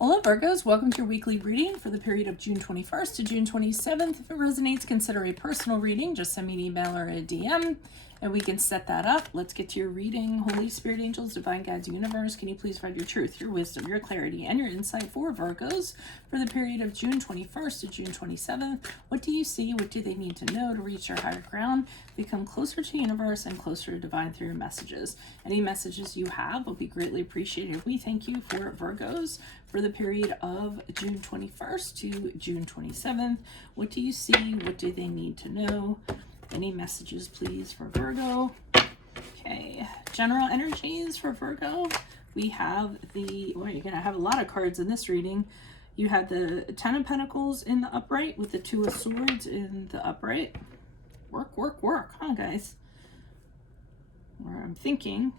Hola Virgos, welcome to your weekly reading for the period of June 21st to June 27th. If it resonates, consider a personal reading. Just send me an email or a DM and we can set that up. Let's get to your reading. Holy Spirit, angels, divine guides, universe, can you please provide your truth, your wisdom, your clarity, and your insight for Virgos for the period of June 21st to June 27th? What do you see? What do they need to know to reach their higher ground? Become closer to universe and closer to divine through your messages. Any messages you have will be greatly appreciated. We thank you for Virgos for the period of June 21st to June 27th. What do you see? What do they need to know? Any messages, please, for Virgo? Okay, general energies for Virgo. We have well, you're going to have a lot of cards in this reading. You have the Ten of Pentacles in the upright with the Two of Swords in the upright. Work, work, work, huh, guys? Where I'm thinking.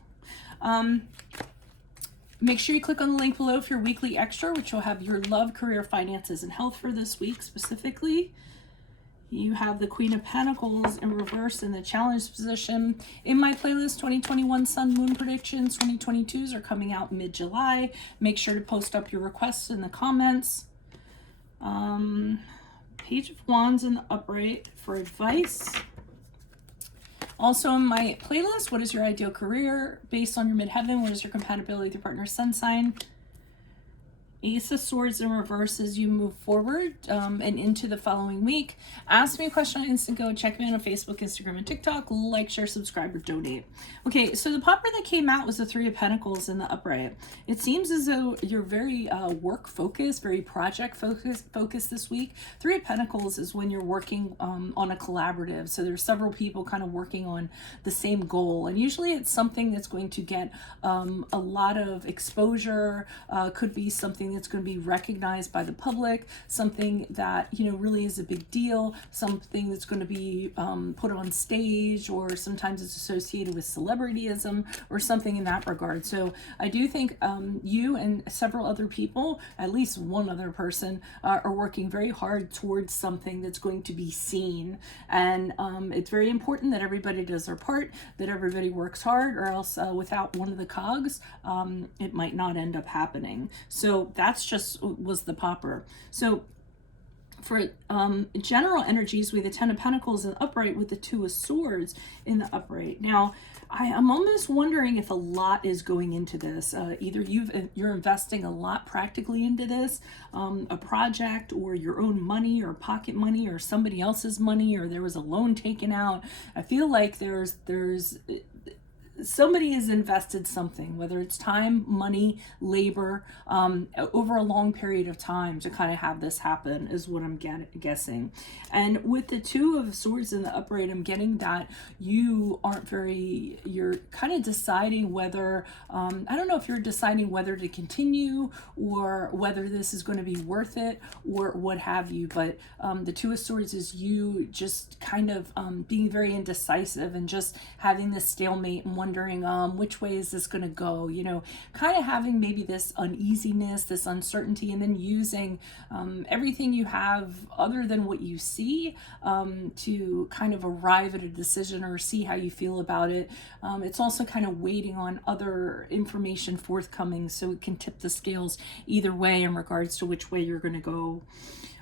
Make sure you click on the link below for your weekly extra, which will have your love, career, finances, and health for this week specifically. You have the Queen of Pentacles in reverse in the challenge position. In my playlist, 2021 Sun Moon Predictions 2022s are coming out mid-July. Make sure to post up your requests in the comments. Page of Wands in the upright for advice. Also in my playlist, what is your ideal career based on your midheaven? What is your compatibility with your partner's sun sign? Ace of Swords in reverse as you move forward and into the following week. Ask me a question on Instant Go. Check me out on Facebook, Instagram, and TikTok. Like, share, subscribe, or donate. Okay, so the popper that came out was the Three of Pentacles in the upright. It seems as though you're very work-focused, very project-focused this week. Three of Pentacles is when you're working on a collaborative. So there's several people kind of working on the same goal. And usually it's something that's going to get a lot of exposure, could be something that's going to be recognized by the public, something that, you know, really is a big deal, something that's going to be put on stage, or sometimes it's associated with celebrityism or something in that regard. So I do think you and several other people, at least one other person, are working very hard towards something that's going to be seen. And it's very important that everybody does their part, that everybody works hard, or else without one of the cogs, it might not end up happening. So that's just was the popper. So for general energies, we have the Ten of Pentacles in the upright with the Two of Swords in the upright. Now, I'm almost wondering if a lot is going into this. Either you're investing a lot practically into this, a project, or your own money, or pocket money, or somebody else's money, or there was a loan taken out. I feel like there's somebody has invested something, whether it's time, money, labor, over a long period of time to kind of have this happen is what I'm guessing. And with the Two of Swords in the upright, I'm getting that you're kind of deciding whether, I don't know if you're deciding whether to continue or whether this is going to be worth it or what have you. But the Two of Swords is you just kind of being very indecisive and just having this stalemate and wondering which way is this going to go, you know, kind of having maybe this uneasiness, this uncertainty, and then using everything you have other than what you see to kind of arrive at a decision or see how you feel about it. It's also kind of waiting on other information forthcoming so it can tip the scales either way in regards to which way you're going to go.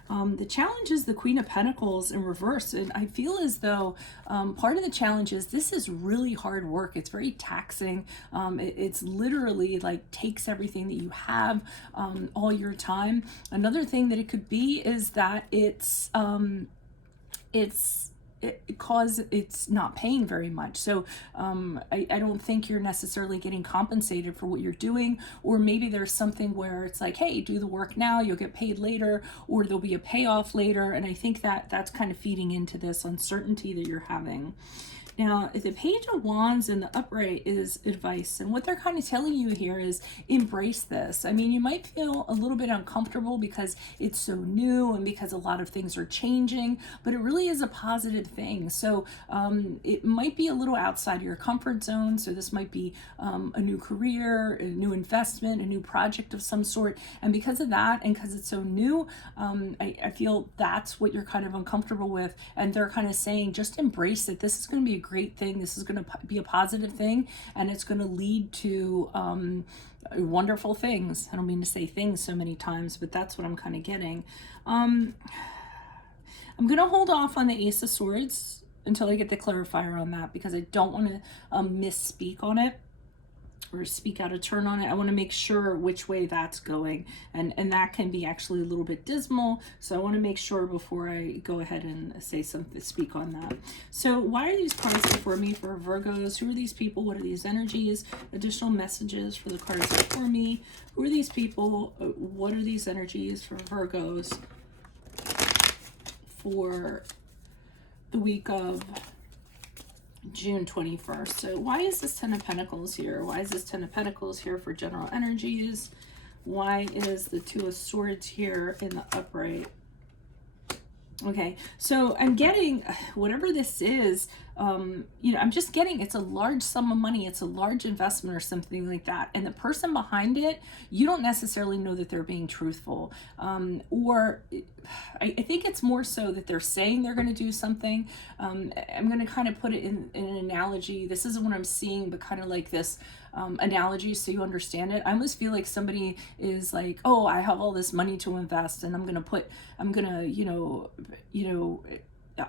The challenge is the Queen of Pentacles in reverse, and I feel as though part of the challenge is this is really hard work. It's very taxing. It's literally like takes everything that you have, all your time. Another thing that it could be is that it's not paying very much. So I don't think you're necessarily getting compensated for what you're doing, or maybe there's something where it's like, hey, do the work now, you'll get paid later, or there'll be a payoff later. And I think that that's kind of feeding into this uncertainty that you're having. Now, the Page of Wands in the upright is advice. And what they're kind of telling you here is embrace this. I mean, you might feel a little bit uncomfortable because it's so new and because a lot of things are changing, but it really is a positive thing. So it might be a little outside your comfort zone. So this might be a new career, a new investment, a new project of some sort. And because of that, and because it's so new, I feel that's what you're kind of uncomfortable with. And they're kind of saying, just embrace it. This is going to be a great thing. This is going to be a positive thing, and it's going to lead to wonderful things. I don't mean to say things so many times, but that's what I'm kind of getting. I'm going to hold off on the Ace of Swords until I get the clarifier on that, because I don't want to misspeak on it or speak out of turn on it. I want to make sure which way that's going, and that can be actually a little bit dismal, so I want to make sure before I go ahead and say something, speak on that. So why are these cards before me for Virgos? Who are these people? What are these energies? Additional messages for the cards before me. Who are these people? What are these energies for Virgos for the week of June 21st. So why is this Ten of Pentacles here? Why is this Ten of Pentacles here for general energies? Why is the Two of Swords here in the upright? Okay, so I'm getting, whatever this is, you know, I'm just getting, it's a large sum of money, it's a large investment or something like that. And the person behind it, you don't necessarily know that they're being truthful. Or I think it's more so that they're saying they're going to do something. I'm going to kind of put it in an analogy. This isn't what I'm seeing, but kind of like this analogy so you understand it. I almost feel like somebody is like, oh, I have all this money to invest and I'm going to,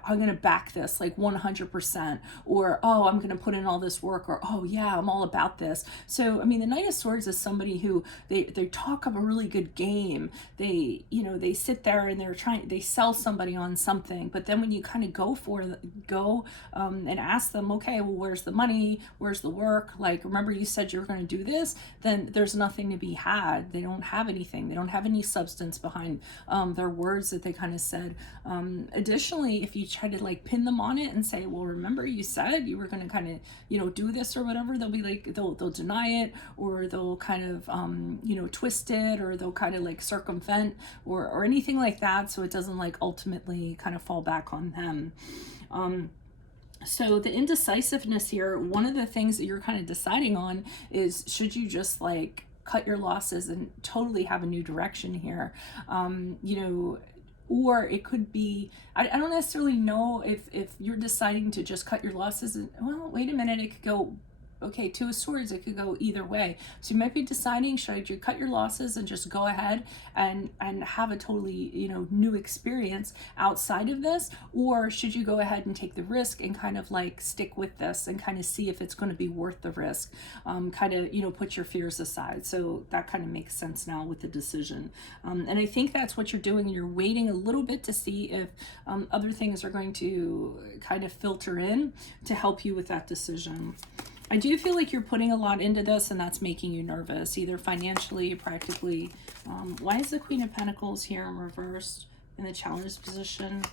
I'm going to back this like 100%, or, oh, I'm going to put in all this work, or, oh yeah, I'm all about this. So, I mean, the Knight of Swords is somebody who they talk of a really good game. They, you know, they sit there and they sell somebody on something, but then when you kind of go and ask them, okay, well, where's the money? Where's the work? Like, remember you said you were going to do this, then there's nothing to be had. They don't have anything. They don't have any substance behind their words that they kind of said. Additionally, if you try to like pin them on it and say, well, remember you said you were going to kind of, you know, do this or whatever, they'll be like, they'll deny it, or they'll kind of, you know, twist it, or they'll kind of like circumvent or anything like that. So it doesn't like ultimately kind of fall back on them. So the indecisiveness here, one of the things that you're kind of deciding on is, should you just like cut your losses and totally have a new direction here? You know, or it could be, I don't necessarily know if you're deciding to just cut your losses and, well, wait a minute, it could go, okay, Two of Swords, it could go either way. So you might be deciding, should you cut your losses and just go ahead and have a totally, you know, new experience outside of this, or should you go ahead and take the risk and kind of like stick with this and kind of see if it's going to be worth the risk, kind of, you know, put your fears aside. So that kind of makes sense now with the decision. And I think that's what you're doing. You're waiting a little bit to see if other things are going to kind of filter in to help you with that decision. I do feel like you're putting a lot into this, and that's making you nervous, either financially or practically. Why is the Queen of Pentacles here in reverse in the challenge position?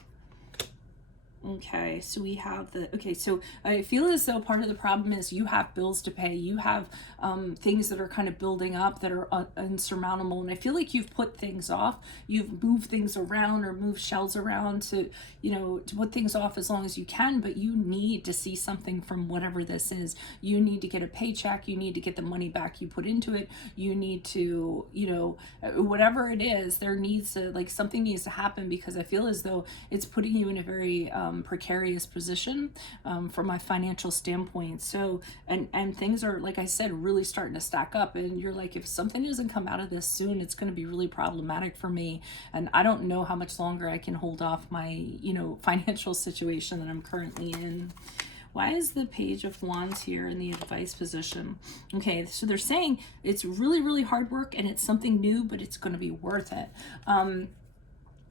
Okay, so we have so I feel as though part of the problem is you have bills to pay. You have things that are kind of building up that are insurmountable. And I feel like you've put things off. You've moved things around or moved shells around to, you know, to put things off as long as you can, but you need to see something from whatever this is. You need to get a paycheck. You need to get the money back you put into it. You need to, you know, whatever it is, there needs to, like, something needs to happen, because I feel as though it's putting you in a very precarious position from my financial standpoint. So, and things are, like I said, really starting to stack up, and you're like, if something doesn't come out of this soon, it's going to be really problematic for me, and I don't know how much longer I can hold off my, you know, financial situation that I'm currently in. Why is the Page of Wands here in the advice position? Okay, so they're saying it's really, really hard work and it's something new, but it's going to be worth it.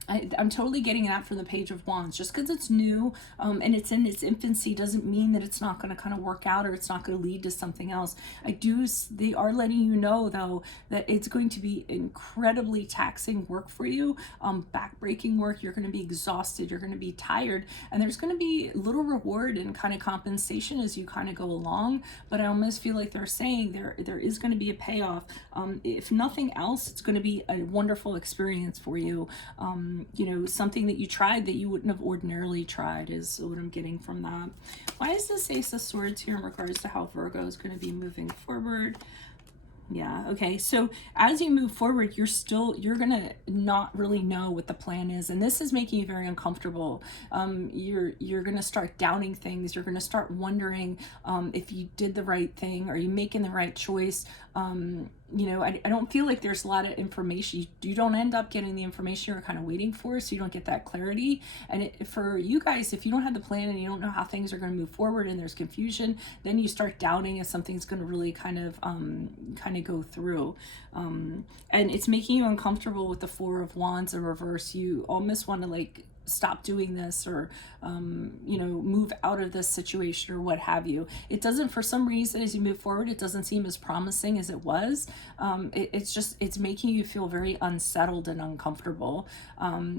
I'm totally getting that from the Page of Wands. Just because it's new and it's in its infancy doesn't mean that it's not going to kind of work out, or it's not going to lead to something else. They are letting you know, though, that it's going to be incredibly taxing work for you, backbreaking work. You're going to be exhausted. You're going to be tired, and there's going to be little reward and kind of compensation as you kind of go along. But I almost feel like they're saying there is going to be a payoff. If nothing else, it's going to be a wonderful experience for you. You know, something that you tried that you wouldn't have ordinarily tried is what I'm getting from that. Why is this Ace of Swords here in regards to how Virgo is going to be moving forward? Yeah, okay, so as you move forward, you're gonna not really know what the plan is, and this is making you very uncomfortable. You're gonna start doubting things. You're gonna start wondering if you did the right thing. Are you making the right choice? you know, I don't feel like there's a lot of information. You don't end up getting the information you're kind of waiting for, so you don't get that clarity. And for you guys, if you don't have the plan and you don't know how things are going to move forward and there's confusion, then you start doubting if something's going to really kind of go through. And it's making you uncomfortable with the Four of Wands in reverse. You almost want to like stop doing this, or you know, move out of this situation, or what have you. It doesn't, for some reason, as you move forward, it doesn't seem as promising as it was. It's making you feel very unsettled and uncomfortable.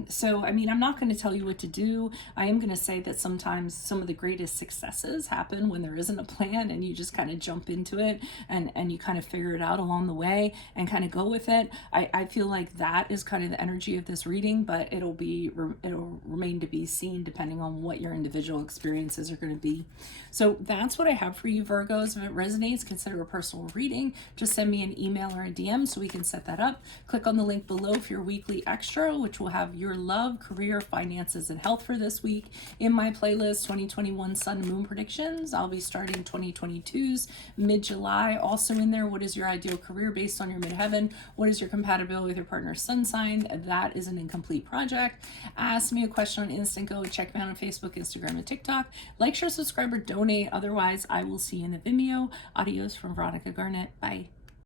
So I mean, I'm not going to tell you what to do. I am going to say that sometimes some of the greatest successes happen when there isn't a plan and you just kind of jump into it, and you kind of figure it out along the way and kind of go with it. I feel like that is kind of the energy of this reading, but it'll remain to be seen depending on what your individual experiences are going to be. So that's what I have for you, Virgos. If it resonates, consider a personal reading. Just send me an email or a DM so we can set that up. Click on the link below for your weekly extra, which will have your love, career, finances, and health for this week. In my playlist, 2021 Sun and Moon predictions. I'll be starting 2022's mid-July. Also in there, what is your ideal career based on your midheaven? What is your compatibility with your partner's sun sign? That is an incomplete project. Ask me a question on Instant Go. Check me out on Facebook, Instagram, and TikTok. Like, share, subscribe, or donate. Otherwise, I will see you in the Vimeo. Adios from Veronica Garnett. Bye.